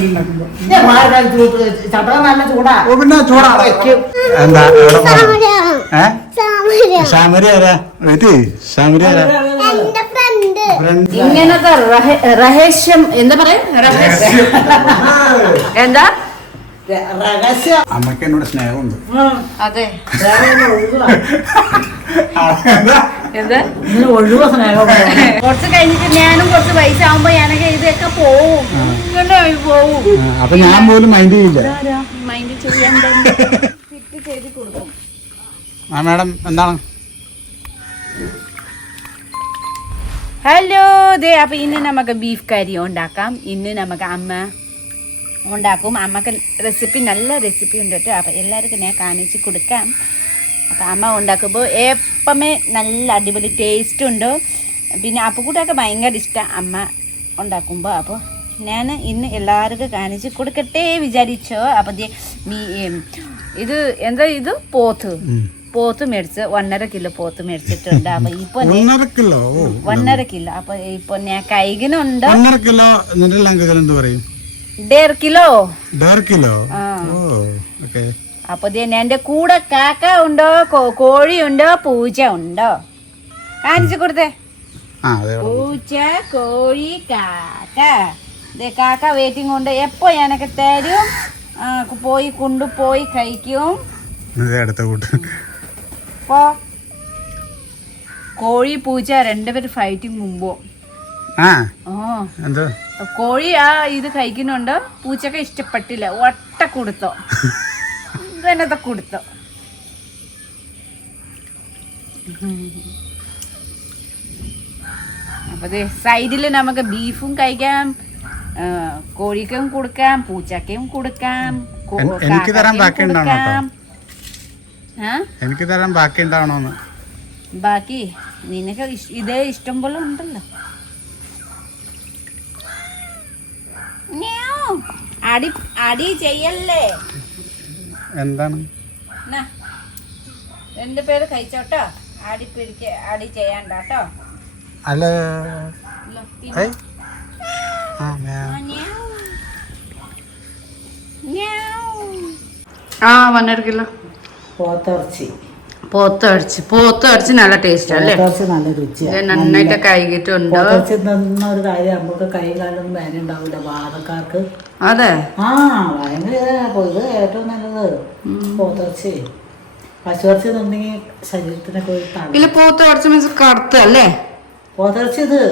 പിന്നെ ചൂടാ. എന്താ ഇങ്ങനത്തെ രഹ- രഹസ്യം എന്താ പറയാ? രഹസ്യം. എന്താ? രഹസ്യം. അമ്മയ്ക്ക് എന്നോട് സ്നേഹമുണ്ട്. അതെ. എന്താ? ഇങ്ങനെ സ്നേഹം കുറച്ച് കഴിഞ്ഞിട്ട് ഞാനും കുറച്ച് പൈസ ആവുമ്പോ ഞാനൊക്കെ ഇതൊക്കെ പോവും. ഇങ്ങനെ പോവും. അപ്പൊ ഞാൻ പോലും മൈൻഡ് ചെയ്യില്ല. മൈൻഡ് ചെയ്യാൻ ഫിറ്റ് ചെയ്ത് കൊടുക്കും. ആ മാഡം എന്താണ്? ഹലോ ദേ അപ്പൊ ഇന്ന് നമുക്ക് ബീഫ് കറി ഉണ്ടാക്കാം. ഇന്ന് നമുക്ക് അമ്മ ഉണ്ടാക്കും. അമ്മയ്ക്ക് റെസിപ്പി നല്ല റെസിപ്പി ഉണ്ട് കേട്ടോ. അപ്പം എല്ലാവർക്കും ഞാൻ കാണിച്ച് കൊടുക്കാം. അപ്പം അമ്മ ഉണ്ടാക്കുമ്പോൾ എപ്പമേ നല്ല അടിപൊളി ടേസ്റ്റ് ഉണ്ട്. പിന്നെ അപ്പുകൂട്ടൊക്കെ ഭയങ്കര ഇഷ്ടമാണ് അമ്മ ഉണ്ടാക്കുമ്പോൾ അപ്പോൾ ഞാൻ ഇന്ന് എല്ലാവർക്കും കാണിച്ച് കൊടുക്കട്ടെ വിചാരിച്ചോ. അപ്പം മീ ഇത് എന്താ ഇത്? പോത്ത്. പോത്ത് മേടിച്ച് ഒന്നര കിലോ പോത്ത് മേടിച്ചിട്ടുണ്ട്. അപ്പം ഇപ്പോൾ ഒന്നര കിലോ? ഒന്നര കിലോ. അപ്പൊ ഇപ്പൊ ഞാൻ കൈകിനുണ്ട് ഒന്നര കിലോ നിന്റെ ലാംഗ്വേജിൽ എന്ത് പറയും? ഡേർ കിലോ. ഡേർ കിലോ? ഓക്കെ. അപ്പൊ എന്റെ കൂടെ കാക്ക ഉണ്ടോ കോഴി ഉണ്ടോ പൂച്ച ഉണ്ടോ? കാണിച്ചു കൊടുത്തേ. പൂച്ച കോഴി കാക്ക. കാക്ക വെയിറ്റിംഗ് ഉണ്ട്. എപ്പോ എനക്ക് തരും? പോയി കൊണ്ടുപോയി കഴിക്കും. ഇതേ അടുത്ത കൂട്ട്. പോ. കോഴി പൂച്ച രണ്ടുപേരും ഫൈറ്റിംഗ് മുമ്പോ. ആ. എന്താ? കോഴി ആ ഇത് കഴിക്കുന്നുണ്ട്. പൂച്ചക്ക് ഇഷ്ടപ്പെട്ടില്ല. ഒട്ട കൊടുത്തോ. ഇതന്നത്തെ കൊടുത്തോ. അപ്പൊ സൈഡിൽ നമുക്ക് ബീഫും കഴിക്കാം കോഴിക്കും കൊടുക്കാം പൂച്ചക്കും കൊടുക്കാം എനിക്ക് തരാൻ ബാക്കി എനിക്ക് തരാൻ ബാക്കി ഉണ്ടാവണോന്ന്. ബാക്കി നിനക്ക് ഇതേ ഇഷ്ടം പോലെ ഉണ്ടല്ലോ. അടി അടി ചെയ്യല്ലേ? എന്താണ്? നാ. രണ്ട് പേര് കഴിച്ചോട്ടോ. അടി പിടിക്ക അടി ചെയ്യണ്ട കേട്ടോ അല്ല. ആ വന്നെടുക്കില്ല പോത്തിറച്ചി. പോത്തടിച്ച് പോത്തടിച്ച് നല്ല ടേസ്റ്റ് അല്ലേ? പോത്തിറച്ചി നല്ല രുചിയാണ് നന്നായിട്ട് കഴുകിയിട്ടുണ്ട്. പോത്തിറച്ചി ഒരു കാര്യം നമുക്ക് കൈ കാലൊന്നും വേന ഉണ്ടാവില്ല വാദക്കാർക്ക് അതെ? ആ ഭയങ്കര ഇതാ. ഏറ്റവും നല്ലത്. പോത്തിറച്ചി പശുവിറച്ചി തിന്നെങ്കിൽ ശരീരത്തിനൊക്കെ ഇല്ല പോത്തടിച്ച് മീൻസ് കറുത്ത് അല്ലേ? പോത്തിറച്ചി ഇത്.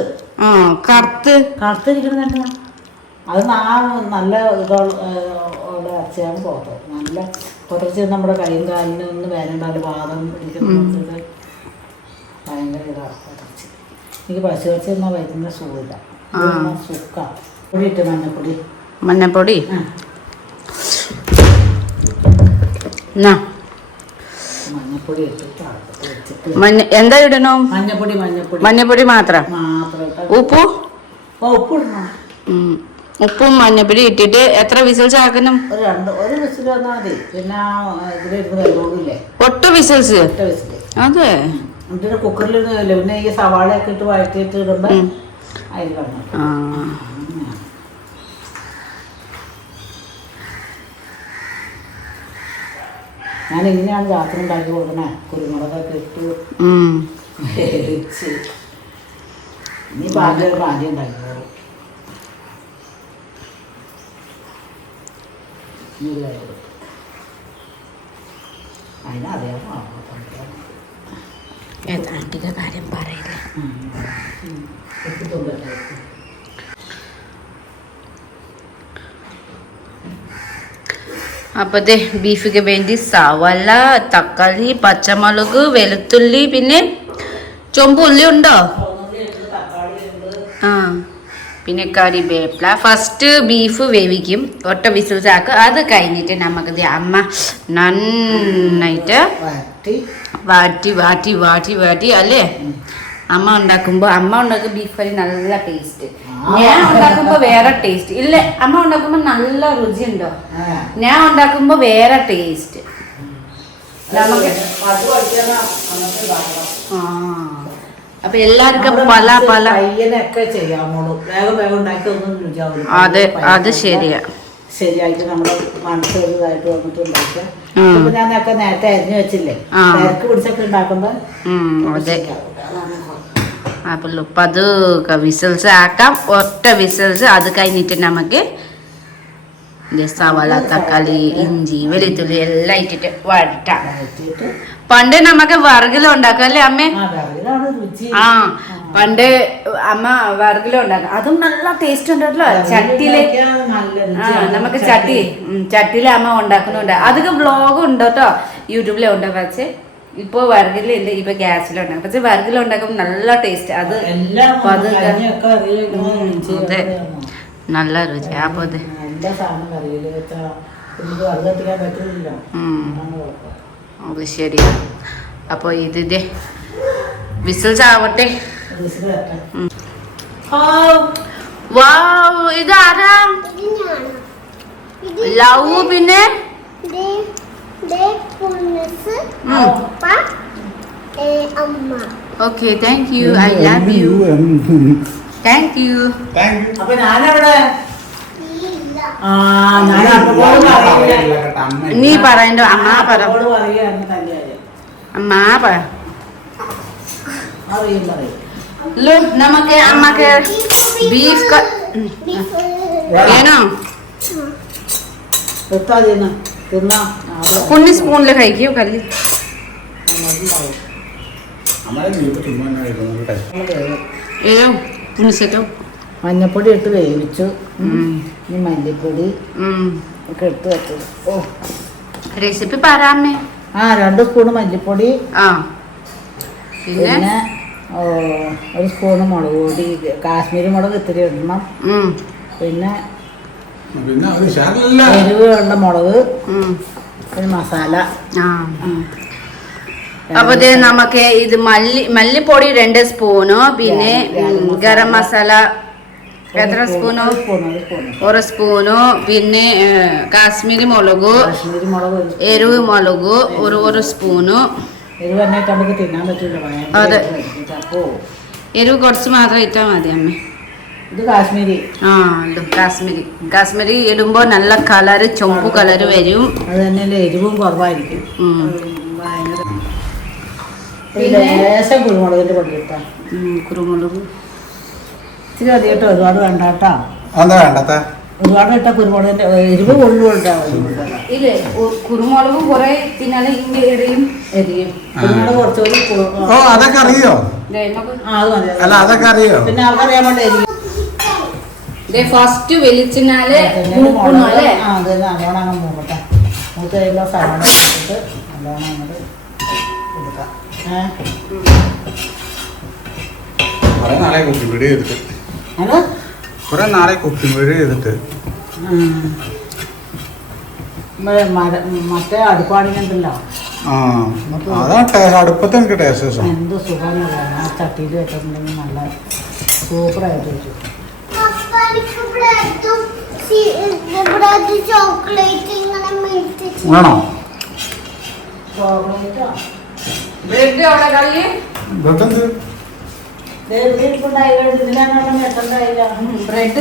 ആ കറുത്ത്. കറുത്തിരിക്കണം അത് നാ നല്ല ഇതുള്ള ഇറച്ചിയാണ് പോത്ത്. നല്ല പോത്തിറച്ചി നമ്മുടെ കൈയും കാലിനും ഒന്ന് വേനണ്ടാവില്ല വാദം പിടിക്കുന്നത് ഭയങ്കര ഇതാണ് പോത്തിറച്ചി എനിക്ക് പശുവിറച്ചി എന്നാൽ വൈകുന്ന സുഖമില്ല. സുക്ക പൊടി ഇട്ട് മഞ്ഞപ്പൊടി മഞ്ഞപ്പൊടി മഞ്ഞപ്പൊടി ഇട്ടിട്ട് മഞ്ഞ എന്താ ഇടണം? മഞ്ഞപ്പൊടി മഞ്ഞപ്പൊടി മഞ്ഞപ്പൊടി മാത്രം? മാത്രം ഉപ്പ്? ഉപ്പു ഉം. ഉപ്പും മഞ്ഞപ്പൊടി ഇട്ടിട്ട് എത്ര വിസിൽസ് ആക്കണം? ഒരു വിസിൽ വന്നാൽ മതി. പിന്നെ ഇതിലിരുന്ന് ഒട്ട് വിസിൽസ്? അതെ. എന്നിട്ട് പിന്നെ ഈ സവാളയൊക്കെ ഇട്ട് വഴറ്റിയിട്ട് ഇടുമ്പോൾ അതിൽ കാണാം ആ. ഞാൻ ഇങ്ങനെയാണ് രാത്രി ഉണ്ടാക്കി കൊടുക്കണേ. കുരുമുളകൊക്കെ ഇട്ട്. ഇനി വേവിച്ച്. നീ പാചകം പാചകം ഉണ്ടാക്കിക്കോളൂ നീ കഴിക്കും. അതിനറിയാമോ ഏതാണ്ടിക കാര്യം പറയില്ല എത്തിക്കൊണ്ടല്ലേ അപ്പൊ ദേ ബീഫിക്ക് വേണ്ടി സവല തക്കാളി പച്ചമുളക് വെളുത്തുള്ളി പിന്നെ ചൊമ്പ് ഉള്ളി ഉണ്ടോ ആ പിന്നെ കറിവേപ്പില ഫസ്റ്റ് ബീഫ് വേവിക്കും. ഒട്ട വിസിൽസ് ആക്കുക അത് കഴിഞ്ഞിട്ട് നമുക്ക് അമ്മ നന്നായിട്ട് വാട്ടി. വാട്ടി വാട്ടി വാട്ടി അല്ലേ? അമ്മ ഉണ്ടാക്കുമ്പോൾ അമ്മ ഉണ്ടാക്കുന്ന ബീഫ് കറി നല്ല ടേസ്റ്റ് ഞാൻ ഉണ്ടാക്കുമ്പോൾ വേറെ ടേസ്റ്റ് ഇല്ല? അമ്മ ഉണ്ടാക്കുമ്പോൾ നല്ല രുചി ഉണ്ടോ. ഞാൻ ഉണ്ടാക്കുമ്പോൾ വേറെ ടേസ്റ്റ് നമുക്ക്. ആ. അപ്പൊ എല്ലാവർക്കും പല പല പയ്യനൊക്കെ ചെയ്യാമോളൂ വേഗം വേഗം ഉണ്ടാക്കി ഒന്നും രുചിയാവില്ല അതെ അത് ശരിയാ. ശരിയായിട്ട് നമ്മുടെ മനസ്സ് ഒരു ഇതായിട്ട് വന്നിട്ട് ഉണ്ടാക്കുക. ഇപ്പൊ ഞാനൊക്കെ നേരത്തെ അരിഞ്ഞു വെച്ചില്ലേ? നേരത്തെ തിരക്ക് പിടിച്ചൊക്കെ ഉണ്ടാക്കുമ്പോ അതെ. അപ്പോൾ പതുക്കെ വിസിൽസ് ആക്കാം. ഒറ്റ വിസൽസ് അത് കഴിഞ്ഞിട്ട് നമുക്ക് സവാള തക്കാളി ഇഞ്ചി വെളുത്തുള്ളി എല്ലാം ഇട്ടിട്ട് വഴറ്റാം. വഴറ്റിയിട്ട് പണ്ട് നമുക്ക് വറുകിലും ഉണ്ടാക്കും അല്ലേ അമ്മേ? ആ പണ്ട് അമ്മ വറുകിലും ഉണ്ടാക്കും അതും നല്ല ടേസ്റ്റ് ഉണ്ടല്ലോ ആ രുചിയാണ്. നമുക്ക് ചട്ടി. ചട്ടിയിലെ അമ്മ ഉണ്ടാക്കുന്നുണ്ട്. അതൊക്കെ വ്ളോഗ് ഉണ്ട് കേട്ടോ യൂട്യൂബിലെ ഉണ്ട് പക്ഷേ ഇപ്പൊ വറുകിലില്ല ഇപ്പൊ ഗ്യാസിലുണ്ടാക്കും പക്ഷെ വറുകിലുണ്ടാക്കുമ്പോൾ നല്ല ടേസ്റ്റ് അത് അതെ. നല്ല രുചി. അപ്പോൾ അത് അത് ശരി. അപ്പോൾ ഇത് ഇതേ വിസിൽസ് ആവട്ടെ വിസിൽ ചാവട്ടെ. വാവ് ഇതാരാ? ലവ് പിന്നെ? Okay thank you I love you thank you thank you അപ്പൊ ഞാനവിടെ ഇല്ല ആ ഞാൻ അപ്പോഴും പറയില്ല നീ പറയണ്ട അമ്മ പറ. അമ്മ പറ. നമുക്ക് അമ്മയ്ക്ക് ബീഫ്. വേണോ? കുഞ്ഞു സ്പൂണിൽ കഴിക്കോ കല്ലി. കുഞ്ഞിട്ടോ മഞ്ഞപ്പൊടി ഇട്ട് വേവിച്ചു. ഇനി മല്ലിപ്പൊടി ഒക്കെ എടുത്ത് വെച്ചത്. ഓ. റെസിപ്പി പറയാമേ ആ രണ്ട് സ്പൂണ് മല്ലിപ്പൊടി. ആ. പിന്നെ? ഒരു സ്പൂണ് മുളക് പൊടി കാശ്മീരി മുളക് ഇത്തിരി ഇടണം. പിന്നെ പിന്നെ അത് ഉഷാറിലല്ല എരിവ് വേണ്ട മുളക്. പിന്നെ മസാല. ആ. അപ്പൊ ഇത് നമുക്ക് ഇത് മല്ലി മല്ലിപ്പൊടി രണ്ട് സ്പൂണ് പിന്നെ ഗരം മസാല എത്ര സ്പൂണോ? ഒരു സ്പൂണു പിന്നെ കാശ്മീരി മുളക് എരിവ് മുളക് ഒരു ഒരു സ്പൂണ്. അതെ. എരിവ് കുറച്ച് മാത്രം ഇട്ടാൽ മതി അമ്മ. ഇത് കാശ്മീരി. ആ കാശ്മീരി. കാശ്മീരി ഇടുമ്പോൾ നല്ല കളറ് ചുമപ്പ് കളറ് വരും. അത് എരിവും കുറവായിരിക്കും. പൊടി കുരുമുളക്. ഇച്ചിരി അധികട്ടോ ഒരുപാട് വേണ്ട കേട്ടാ എന്താ വേണ്ടത്ത? ഒരുപാട് ഇട്ട കുരുമുളകിന്റെ എരിവ് കൊള്ളുകൊണ്ടാ ഇല്ലേ? കുരുമുളകും കുറെ പിന്നാലെ ഇങ്ങനെ എറിയും എരിയും. കുരുമുളക് കുറച്ചുകൂടി ഓ അതൊക്കെ അറിയോ? ദേ നമുക്ക് ആ അത് മതി അല്ല അതൊക്കെ അറിയോ? പിന്നെ അവർക്കറിയാൻ വേണ്ട എരിയും ദേ ഫസ്റ്റ് ആ അത് നല്ലോണം അങ്ങ് മൂക്കട്ടെ. മൂത്ത് കഴിയുമ്പോൾ സവാള ഇട്ടിട്ട് നല്ലോണം അങ്ങോട്ട് കൊടുക്കാം ഏഹ് കുറെ നാളെ കുട്ടി കുറെ നാളെ കുക്കിംഗ് വീഡിയോ ചെയ്തിട്ട് മറ്റേ അതാ അടുപ്പത്ത് എനിക്ക് ടേസ്റ്റ് എന്ത് സുഖം ആ ചട്ടിയിൽ വെച്ചിട്ടുണ്ടെങ്കിൽ നല്ല സൂപ്പറായിട്ട് വെച്ചു. ചോക്ലേറ്റ് വേണോ ബ്രെഡ് അവിടെ കളി ബ്രെഡ് ബ്രെഡ്.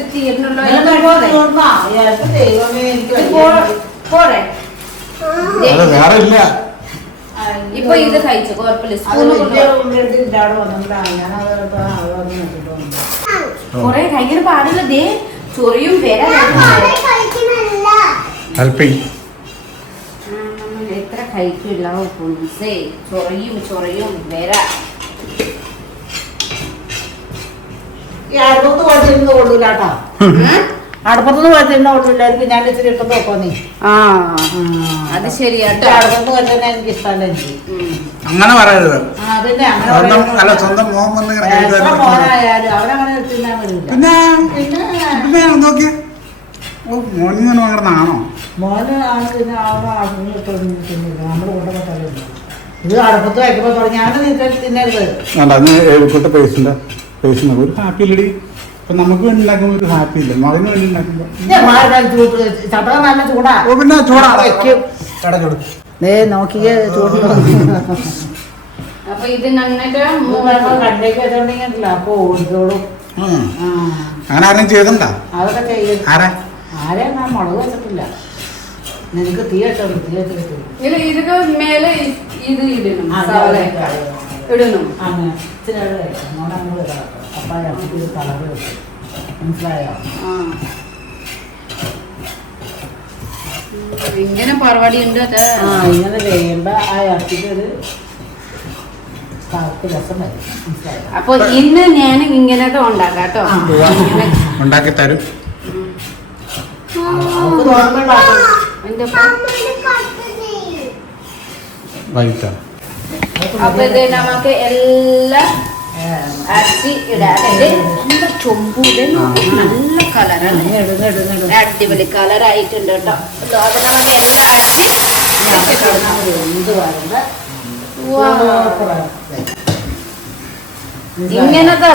പോ- പോരെ. വേറെ ഇല്ല. ഇപ്പൊ ഇത് കഴിച്ചു കുഴപ്പമില്ല. കൊറേ കഴിക്കാൻ പാടില്ല. ദേ ചൊറിയും വരാ കഴിക്കുന്നില്ല ഹെൽപ്പ് എത്ര കഴിക്കില്ല ചൊറിയും ചൊറിയും വരാ. ഈ അടുപ്പത്ത് കുഴച്ചിരുന്ന് കൊള്ളൂലാട്ടോ അടുപ്പത്തുനിന്ന് കുഴച്ചിരുന്ന കൊള്ളൂലായിരിക്കും ഞാൻ ഇച്ചിരി ഇട്ട് നോക്കോ നീ ആ അത് ശരിയാട്ടോ. അടുപ്പത്ത് കുഴച്ചാൽ എനിക്ക് ഇഷ്ടമല്ല എനിക്ക്. ഉം. അങ്ങനെ പറയരുത്. ആ പിന്നെ സ്വന്തം അല്ല സ്വന്തം മോൻ വന്ന് ഇങ്ങനെ കഴിച്ചു എത്ര തരുന്നത് മോനായാലും അവരങ്ങനെ തിന്നാൻ വരില്ല. പിന്നെ പിന്നെ? പിന്നെ നോക്കിയേ. ഓ മോനിങ്ങനെ നാണോ? മോന് ആണ് പിന്നെ അവിടെ അറിഞ്ഞിട്ട് തിന്നില്ല നമ്മൾ കൊണ്ടുപോയിട്ടില്ല ഇത് അടുപ്പത്ത് വയ്ക്കുമ്പോൾ തുടങ്ങി. അങ്ങനെ തിന്നരുത്. അല്ല അന്ന് പേസിന് ഒരു ഹാപ്പി ഇല്ലടി. ഇപ്പൊ നമുക്ക് വേണ്ടി ഉണ്ടാക്കുമ്പോൾ ഒരു ഹാപ്പി ഇല്ല. മകന് വേണ്ടി ഉണ്ടാക്കുമ്പോൾ പിന്നെ ചൂടാ. ചൂട്. ദേ നോക്കിയേ ചൂട്. അപ്പൊ ഇത് നന്നായിട്ട് കണ്ടേക്ക് വെച്ചോണ്ടെങ്കിൽ അപ്പൊ ഓടിക്കോളും. ഉം. ആ. അങ്ങനെ ആരും ചെയ്തണ്ട അതൊക്കെ ചെയ്യും. ആരാ? ആരെയും ഞാൻ മുളക് വെച്ചിട്ടില്ല. നിനക്ക് തീ വെച്ചോ തീ വെച്ചിട്ട് ഇല്ല ഇതൊക്കെ മേലെ ഇത് ഇടണം. ഇടണം. അങ്ങനെ ഇച്ചിരി അങ്ങോട്ട് അങ്ങോട്ട് ഇറച്ചിക്ക് ഒരു കളർ മനസ്സിലായോ? ഇങ്ങനെ പരിപാടി ഉണ്ട് അത്. ആ ഇങ്ങനെ ചെയ്യുമ്പോൾ ആ ഇറച്ചിക്ക് ഒരു അപ്പൊ ഇന്ന് ഞാൻ ഇങ്ങനത്തെ ഉണ്ടാക്കാം കേട്ടോ. ഇങ്ങനെ ഉണ്ടാക്കി തരും. അപ്പൊ ഇത് നമുക്ക് എല്ലാം അരച്ചി നല്ല ചൊമ്പൂടെ നല്ല കളറാണ് അടിപൊളി കളർ ആയിട്ടുണ്ട് കേട്ടോ. നമുക്ക് എല്ലാം അരച്ച് ഇങ്ങനത്തെ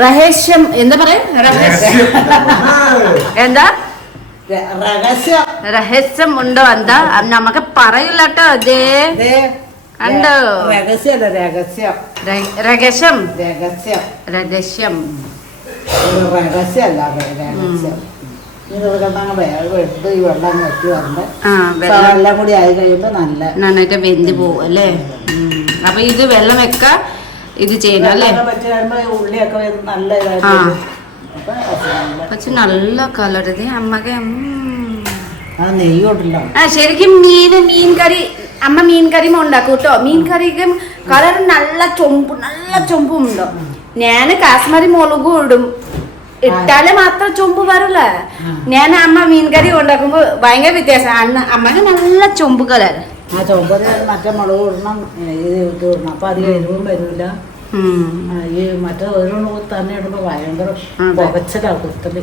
രഹസ്യം എന്താ പറയാ? രഹസ്യം. എന്താ? രഹസ്യം. രഹസ്യം ഉണ്ടോ? എന്താ? നമുക്ക് പറയില്ല കേട്ടോ. അതേ ദേ, കണ്ടോ? രഹസ്യമല്ല രഹസ്യം. ര- രഹസ്യം. രഹസ്യം. രഹസ്യം. ഒരു രഹസ്യമല്ല രഹസ്യം. എല്ലാം കൂടി ആയി നല്ല നന്നായിട്ട് വെന്ത് പോകും അല്ലേ. അപ്പൊ ഇത് വെള്ളം വെക്ക ഇത് ചെയ്യണം അല്ലേ? ഉള്ളിയൊക്കെ നല്ല പക്ഷെ നല്ല കളർ അമ്മയ്ക്ക് ആ നെയ്യ് ആ ശരിക്കും മീന് മീൻ കറി അമ്മ മീൻ കറിയും ഉണ്ടാക്കും കേട്ടോ. മീൻ കറിക്കും കളർ നല്ല ചൊമ്പ് നല്ല ചൊമ്പും ഉണ്ടോ? ഞാൻ കാശ്മീരി മുളകും ഇടും. ഇട്ടാൽ മാത്രം ചൊമ്പ് വരില്ല ഞാൻ അമ്മ മീൻ കറി ഉണ്ടാക്കുമ്പോ ഭയങ്കര വ്യത്യാസം. അന്ന് അമ്മയ്ക്ക് നല്ല ചൊമ്പ് കളർ ആ ചൊമ്പ് മറ്റേ മുളക് ഇടണം. ഇത് ഇത് ഇടണം അപ്പൊ അധികം എരിവും വരില്ല ഈ മറ്റേ ഒരു തന്നെ ഇടുമ്പോ ഭയങ്കര അതെ. കുത്തൽ.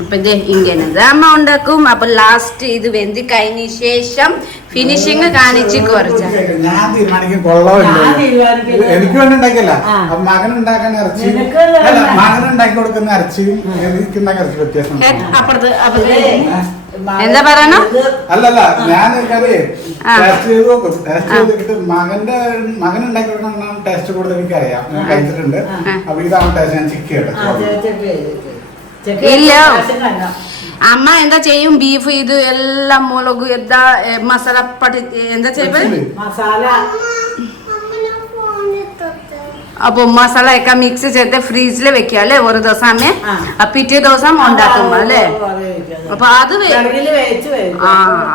അപ്പൊ ഇത് ഇങ്ങനെ. അമ്മ ഉണ്ടാക്കും. അപ്പൊ ലാസ്റ്റ് ഇത് വെന്ത് കഴിഞ്ഞ ശേഷം ഫിനിഷിങ് കാണിച്ച് കുറച്ച്. ഞാൻ തീരുമാനിക്കും. കൊള്ളമില്ല. എനിക്ക് വേണ്ടി ഉണ്ടാക്കില്ല ആ. മകൻ ഉണ്ടാക്കാൻ ഇറച്ചി. നിനക്ക് മകൻ ഉണ്ടാക്കി കൊടുക്കുന്ന ഇറച്ചി. എനിക്ക് ഉണ്ടാക്കുന്ന ഇറച്ചി വ്യത്യാസം അപ്പുറത്ത് എന്താ പറയണോ? അല്ലല്ല ഞാൻ. ടേസ്റ്റ് ചെയ്ത് നോക്കും. ടേസ്റ്റ് ചെയ്തിട്ട് മകന്റെ മകൻ ഉണ്ടാക്കി ടേസ്റ്റ് കൂടുതൽ എനിക്കറിയാം. ഞാൻ കഴിച്ചിട്ടുണ്ട്. അപ്പൊ ഇതാണ് ടേസ്റ്റ് ഞാൻ ചിക്ക് ഇല്ല. അമ്മ എന്താ ചെയ്യും? ബീഫ് ഇത് എല്ലാം മുളക് എന്താ മസാല പടി എന്താ ചെയ്യും അപ്പൊ മസാല. ഒക്കെ മിക്സ് ചെയ്ത് ഫ്രീസിൽ വെക്കുക അല്ലേ? ഒരു ദിവസം അമ്മ. പിറ്റേ ദിവസം ഉണ്ടാക്കും അല്ലേ? അപ്പൊ അത് ആ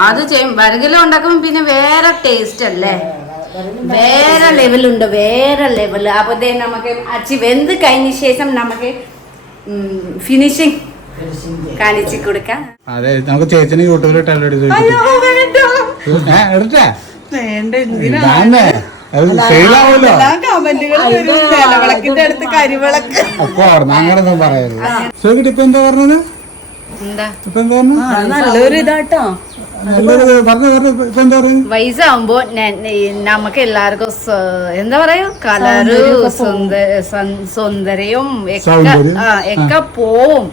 അത് ചെയ്യും. വരകിൽ ഉണ്ടാക്കുമ്പോ പിന്നെ വേറെ ടേസ്റ്റ് അല്ലേ? വേറെ ലെവലുണ്ട് വേറെ ലെവൽ അപ്പൊ ദേ നമുക്ക് അച്ചി വെന്ത് കഴിഞ്ഞ ശേഷം നമുക്ക് ഫിനിഷിങ് കാണിച്ചു കൊടുക്കാം. അതെ നമുക്ക് ചേച്ചിന് യൂട്യൂബിൽ അങ്ങനൊന്നും പറയരുത്. എന്താ പറഞ്ഞത്? എന്താ? ഇപ്പൊ എന്താ പറഞ്ഞത്? നല്ലൊരു ഇതാട്ടോ. ന- നമുക്ക് എല്ലാവർക്കും എന്താ പറയാ? കളറ് സുന്ദരയും ഒക്കെ പോവും.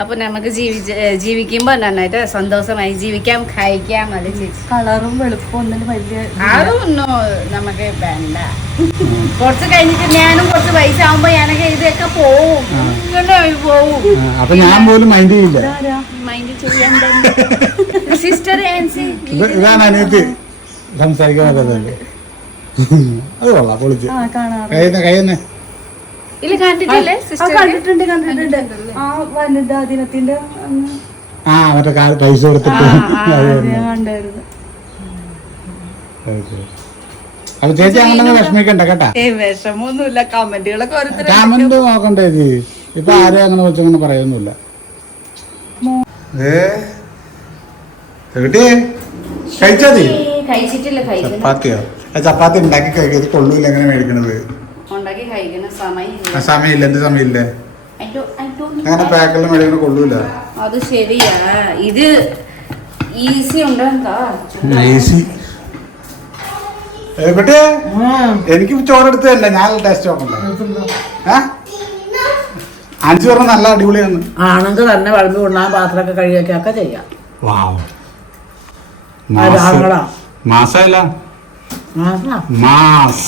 അപ്പൊ നമുക്ക് ജീവിച്ച ജീവിക്കുമ്പോ നന്നായിട്ട് സന്തോഷമായി ജീവിക്കാം കഴിക്കാം അല്ലെ ചേച്ചി? കളറും വെളുപ്പും ഒന്നും വലിയ അതൊന്നും നമുക്ക് വേണ്ട. കുറച്ച് കഴിഞ്ഞിട്ട് ഞാനും കുറച്ച് വയസ്സാവുമ്പോ ഞാനൊക്കെ ഇതൊക്കെ പോവും. ഇങ്ങനെ പോവും. ആ, അപ്പൊ ഞാൻ പോലും മൈൻഡ് ചെയ്യില്ല. മൈൻഡ് ചെയ്യണ്ട സിസ്റ്റർ ഇതാണ് അനിയത്തി. സംസാരിക്കാൻ പറ്റാത്തത് അത് കൊള്ളാം പൊളിച്ച്. ആ കാണാറ് കയ്യുന്ന കയ്യുന്ന ഇല്ല കണ്ടിട്ടില്ലേ? സിസ്റ്റർ കണ്ടിട്ടുണ്ട് കണ്ടിട്ടുണ്ട്. ആ വനിതാ ദിനത്തിന്റെ അന്ന്. ആ മറ്റേ പൈസ കൊടുത്തിട്ട്. അപ്പൊ ചേച്ചി അങ്ങനെ വിഷമിക്കണ്ട കേട്ടാ? ഏ വിഷമൊന്നുമില്ല. കമന്റുകളൊക്കെ ഓരോരുത്തർ കമന്റ് നോക്കണ്ടേ ചേച്ചി? ഇപ്പൊ ആരും അങ്ങനെ വെച്ചങ്ങനെ പറയൊന്നുമില്ല. ഏ? എവിടെയേ കഴിച്ചാ നീ കഴിച്ചിട്ടില്ല ചപ്പാത്തിയോ? ചപ്പാത്തി ഉണ്ടാക്കി കഴിക്കത് കൊള്ളൂല്ല എങ്ങനെ മേടിക്കണത്? സമയമില്ല. എന്ത് സമയമില്ലേ? അങ്ങനെ പാക്കെല്ലാം മേടിക്കണ കൊള്ളൂല. അത് ശരിയാ. ഇത് ഈസി ഈസി. എവിടെ എനിക്ക് ചോറെടുത്ത് തന്നെ ഞാൻ ടേസ്റ്റ് നോക്കണ്ടേ? അഞ്ചു പറഞ്ഞ നല്ല അടിപൊളിയാണ്. ആണെങ്കിൽ തന്നെ വിളമ്പി കൊണ്ടാ പാത്രമൊക്കെ കഴുകിയൊക്കെ ചെയ്യാം. വാവ്. മാസല്ല മാസം. മാസ്.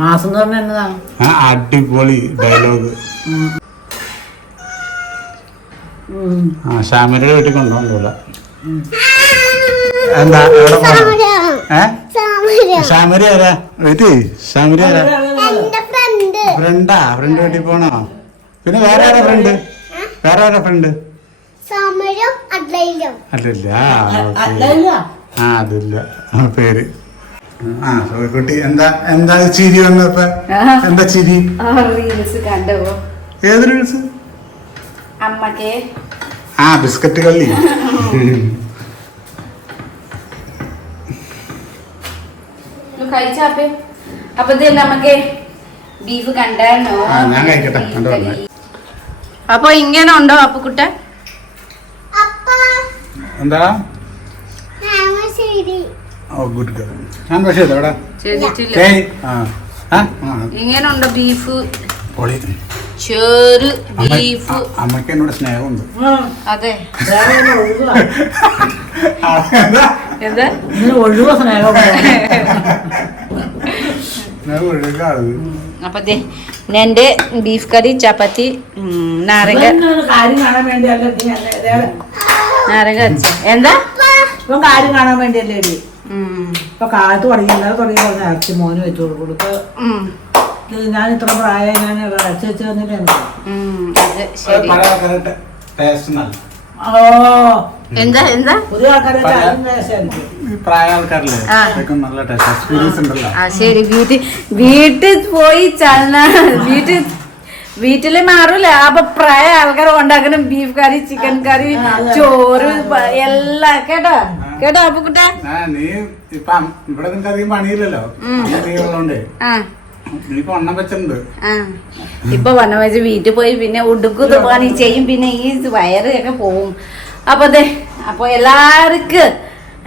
മാസം എന്ന് എന്നതാ? അടിപൊളി ഡയലോഗ്. ആ ശ്യാമരുടെ വീട്ടിൽ കൊണ്ടുപോകണ്ടല്ല എന്താ ശ്യാമരി ആരാ? വീട്ടി? ശ്യാമരി ആരാ? ഫ്രണ്ട് ഫ്രണ്ടാ ഫ്രണ്ട് വീട്ടിൽ പോണോ? പിന്നെ വേറെ ആരാ ഫ്രണ്ട് വേറെ ആരാ ഫ്രണ്ട് അല്ലല്ല ആ, ഓക്കേ. അല്ല ആ അതില്ല. പേര്. ആ കുട്ടി എന്താ എന്താ ചിരി വന്നപ്പോ? എന്താ ചിരി? ആ റീൽസ് കണ്ടോ? ഏത് റീൽസ് ആ ബിസ്ക്കറ്റ് കള്ളി. കഴിച്ചാപ്പേ അപ്പൊ? നമുക്ക് ബീഫ് കണ്ടായിരുന്നോ? ആ, ഞാൻ കഴിക്കട്ടെ. കണ്ടോ, കണ്ടോ. അപ്പൊ ഇങ്ങനെ ഉണ്ടോ അപ്പുക്കുട്ട അപ്പ എന്താ? ഓ ഗുഡ് ഗേൾ ഞാൻ പക്ഷേ എവിടെ ചെയ്തിട്ടില്ല. ഏയ് ആ. ആ ആ, ഇങ്ങനെ ഉണ്ടോ ബീഫ് പൊളി. ചോറ് ബീഫ് അമ്മയ്ക്ക് എന്നോട് സ്നേഹമുണ്ട്. അതെ. എന്താ? സ്നേഹം. അപ്പൊ ദേ എന്റെ ബീഫ് കറി ചപ്പാത്തി നാരങ്ങ. നാരങ്ങ അച്ച എന്താ? ഇപ്പം കാര്യം കാണാൻ വേണ്ടിയല്ലേ ഇടി ഇപ്പൊ കാലത്ത് തുടങ്ങി ഇന്നലെ തുടങ്ങി പറഞ്ഞ ഇറച്ചി മോന് വെച്ചു കൊടുക്കും ഇപ്പൊ ഞാൻ ഇത്ര പ്രായം ഞാൻ ഇറച്ചി വെച്ച് നല്ല. ഓ. എന്താ എന്താ? പുതിയ ആൾക്കാരെ ശരി. വീട്ടിൽ വീട്ടിൽ പോയി ചലന വീട്ടിൽ വീട്ടിൽ മാറൂല. അപ്പൊ പ്രായ ആൾക്കാർ ഉണ്ടാക്കണം ബീഫ് കറി ചിക്കൻ കറി ചോറ് എല്ലാം കേട്ടോ? കേട്ടോ അപ്പൊ കുട്ടാ നീ ഇപ്പൊ ഇവിടെ നിനക്ക് അധികം പണിയില്ലല്ലോ? ഉള്ളോണ്ട് ഇപ്പൊ വന്ന വെച്ച് വീട്ടിൽ പോയി പിന്നെ ഉടുക്കുന്ന പണി ചെയ്യും പിന്നെ ഈ വയറ് ഒക്കെ പോവും. അപ്പൊ അതെ അപ്പൊ എല്ലാവർക്കും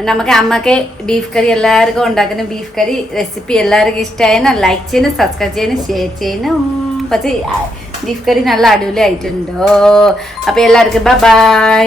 നമുക്ക് അമ്മയ്ക്ക് ബീഫ് കറി എല്ലാവർക്കും ഉണ്ടാക്കുന്ന ബീഫ് കറി റെസിപ്പി എല്ലാവർക്കും ഇഷ്ടമായതിന് ലൈക്ക് ചെയ്യുന്നു സബ്സ്ക്രൈബ് ചെയ്യുന്നു ഷെയർ ചെയ്യുന്നു പക്ഷേ ബീഫ് കറി നല്ല അടിപൊളി ആയിട്ടുണ്ടോ അപ്പൊ എല്ലാവർക്കും ബൈ